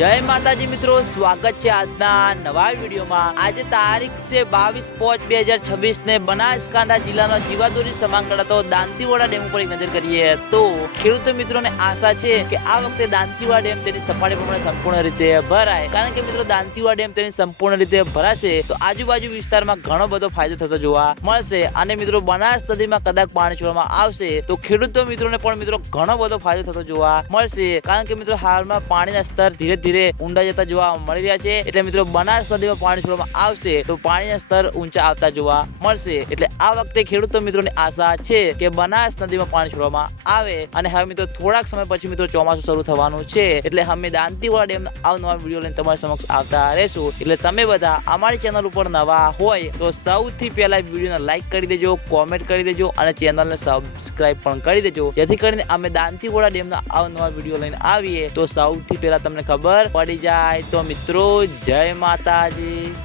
જય માતાજી મિત્રો, સ્વાગત છે આજના નવા વિડીયોમાં। આજે તારીખ છે 22/5/2026 ને બનાસકાંઠા જિલ્લાનો જીવાદોરી સમાંગળતો દાંતીવાડા ડેમ ઉપર એક નજર કરીએ તો ખેડૂત મિત્રોને આશા છે કે આ વખતે દાંતીવાડા ડેમ તેની સપાટી પ્રમાણે સંપૂર્ણ રીતે ભરાય, કારણ કે મિત્રો દાંતીવાડા ડેમ તેની સંપૂર્ણ રીતે ભરાશે તો આજુબાજુ વિસ્તારમાં ઘણો બધો ફાયદો થતો જોવા મળશે। અને મિત્રો બનાસ નદીમાં કદાચ પાણી છોડવામાં આવશે તો ખેડૂતો મિત્રોને પણ મિત્રો ઘણો બધો ફાયદો થતો જોવા મળશે, કારણ કે મિત્રો હાલમાં પાણીના સ્તર ધીરે ધીરે ઊંડા જતા જોવા મળી રહ્યા છે। એટલે મિત્રો બનાસ નદીમાં પાણી છોડવામાં આવશે તો પાણીના સ્તર ઊંચા આવતા જોવા મળશે। એટલે આ વખતે ખેડૂતો મિત્રોની આશા છે કે બનાસ નદીમાં પાણી છોડવામાં આવે। અને હવે મિત્રો થોડાક સમય પછી મિત્રો ચોમાસું શરૂ થવાનું છે, એટલે અમે દાંતીવાડા ડેમના અવનવા વિડીયો લઈને તમારી સમક્ષ આવતા રહેશું। એટલે તમે બધા અમારી ચેનલ ઉપર નવા હોય તો સૌથી પહેલા વિડીયોને લાઈક કરી દેજો, કોમેન્ટ કરી દેજો અને ચેનલને સબસ્ક્રાઇબ પણ કરી દેજો, જેથી કરીને અમે દાંતીવાડા ડેમના અવનવા વિડીયો લઈને આવીએ તો સૌથી પહેલા તમને ખબર પડી જાય। તો મિત્રો જય માતાજી।